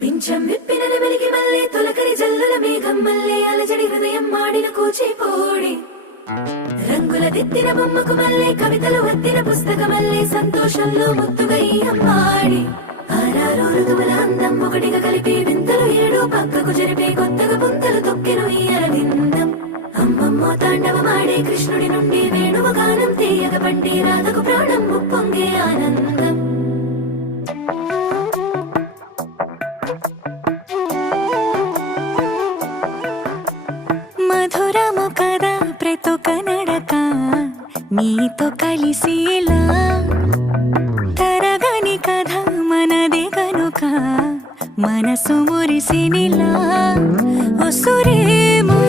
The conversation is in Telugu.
పింఛం విప్పిన నెమలికి మల్లె తొలకరి జల్లుల మేఘం మల్లె అలజడి హృదయం మాడిన కూచిపోడి రంగుల దిద్దిన బొమ్మకు మల్లె కవితలు వద్దిన పుస్తక మల్లె సంతోషంలో ముద్దుగా ఈ అమ్మాడి ఆరారు ఋతువుల అందం ఒకటిగా కలిపి వింతలు ఏడు పక్కకు జరిపే కొత్తగా పుంతలు తొక్కెను ఈ అరవిందం అమ్మమ్మో తాండవమాడే కృష్ణుడి నుండి వేణువ గానం తీయగ పండి రాధకు ప్రాణం ముప్పొంగే ఆనందం మధురము కదా ప్రతొక నడక నీతో కలిసేలా తరగని కథ మనదే కనుక మనసు మురిసినిలా ఉసురేమో